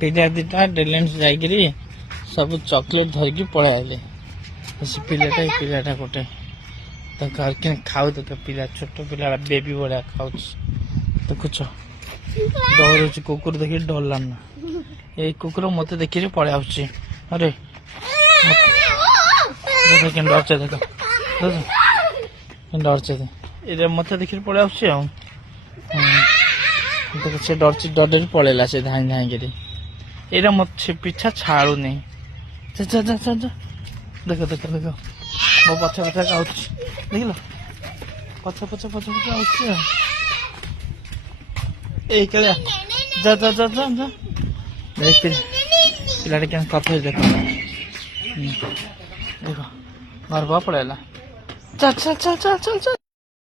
पिला दिटा डेलेंस जाइकरी सब चॉकलेट धरिकी पळै आले से पिलाटा गोटे तो करके खाऊ तो पिला छोट पिला बेबी बड़ा खाऊ देखुच डर कुकुर देखिए डर लाना ये कुकुर मत देखिए पड़े आसुची अरे डरचे देख डरचे ये मत देखिए पड़े आसुची से डर डर पड़ेला से धाई धाई कर ये मत से पीछा छाड़ू नहीं जा जा जा जा देख देख देख मो पछे पछे आउच देखल पछे पछे पछे पछे आउच ए जा जा जा जा जा देख पिला क्या कथे देख देखो घर बा पड़ेला चल चल चल चल चल चल